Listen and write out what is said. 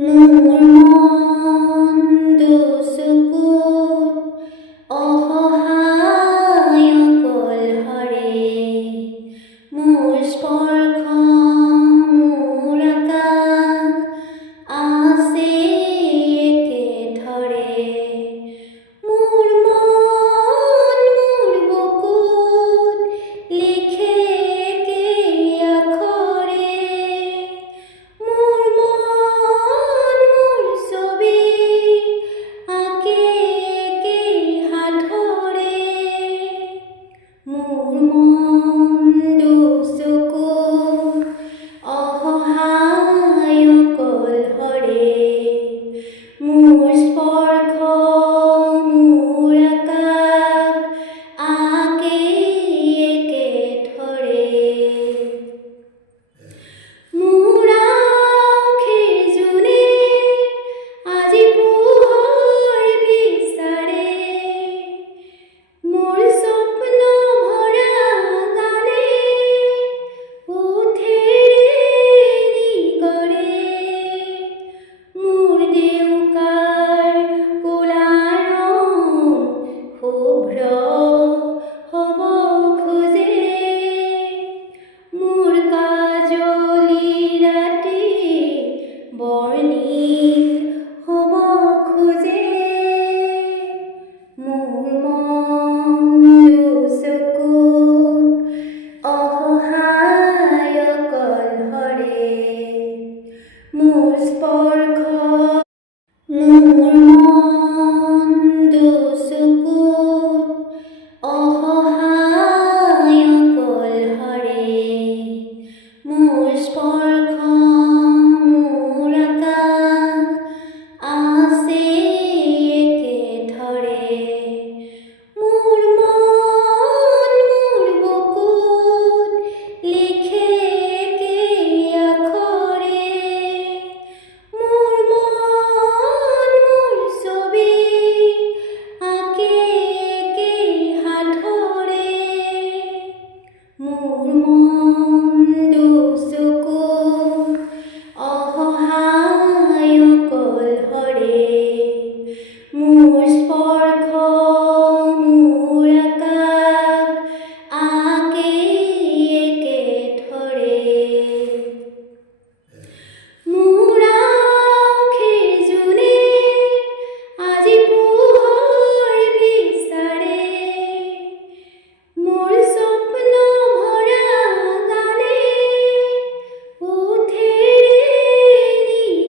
মোৰ মন দুচকুত অসহায় কলহৰে, মোৰ স্পৰ্শ মোৰ আকাশ আছে একেথৰে। মোৰ মন মোৰ বুকুত লিখে একে আখৰে, মোৰ মন মোৰ ছবি আঁকে একে হাতৰে। মোৰ মন দুচকুত অসহায় কলহৰে, মোৰ স্পৰ্শ মোৰ আকাশ আঁকে একেথৰে। মোৰ আঁখেৰ জোনে আজি পোহৰ বিচাৰে, মোৰ স্বপ্ন ভৰা গানে উঠে নিগৰে। মোৰ ডেউকাৰ ক'লা ৰং শুভ্ৰ হ'ব খোজে, মোৰ কাজলি ৰাতি বৰ্ণিল হ'ব খোজে। মোৰ মন দুচকুত অসহায় কলহৰে, মোৰ স্পৰ্শ